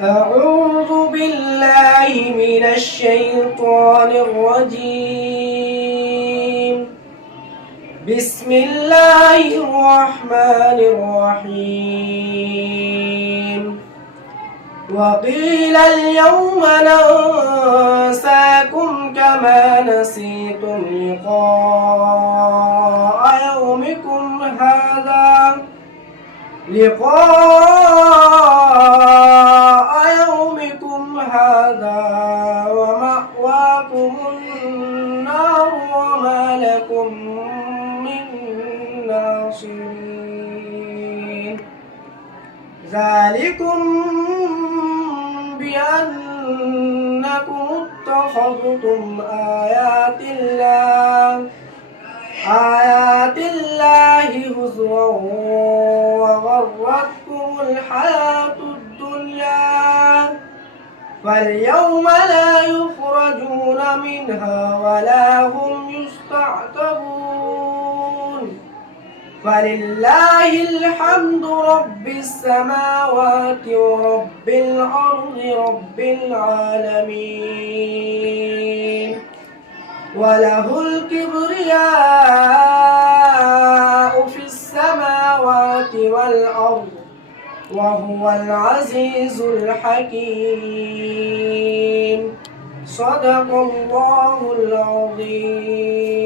أعوذ بالله من الشيطان الرجيم. بسم الله الرحمن الرحيم. وقيل اليوم ننساكم كما نسيتم لقاء يومكم هذا ومأواكم النار وما لكم من ناصرين. ذلكم بأنكم اتخذتم آيات الله هزوا وغرتكم الحياة الدنيا فاليوم لا يخرجون منها ولا هم يستعتبون. فلله الحمد رب السماوات ورب الأرض رب العالمين وله الكبرياء في السماوات والأرض وهو العزيز الحكيم. صدق الله العظيم.